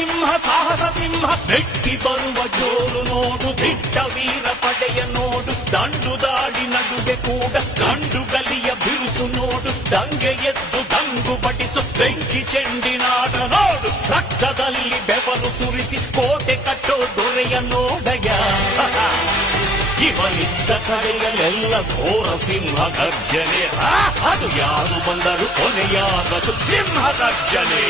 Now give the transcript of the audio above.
ಸಿಂಹ ಸಾಹಸ ಸಿಂಹ ಬೆಟ್ಟಿ ಬರುವ ಜೋರು ನೋಡು ದಿಟ್ಟ ವೀರ ಪಡೆಯ ನೋಡು ದಂಡು ದಾಡಿ ನಡುವೆ ಕೂಡ ಗಂಡು ಗಲಿಯ ಬಿರುಸು ನೋಡು ದಂಗೆ ಎದ್ದು ದಂಗು ಬಡಿಸು ಬೆಂಕಿ ಚೆಂಡಿನಾಟ ನೋಡು ರಕ್ತದಲ್ಲಿ ಬೆವರು ಸುರಿಸಿ ಕೋಟೆ ಕಟ್ಟೋ ದೊರೆಯ ನೋಡಯ ಇವನಿದ್ದ ಕಡೆಯಲ್ಲೆಲ್ಲ ಘೋರ ಸಿಂಹ ಗರ್ಜನೆ ಅದು ಯಾರು ಬಂದರು ಕೊನೆಯಾಗದು ಸಿಂಹ ಗರ್ಜನೆ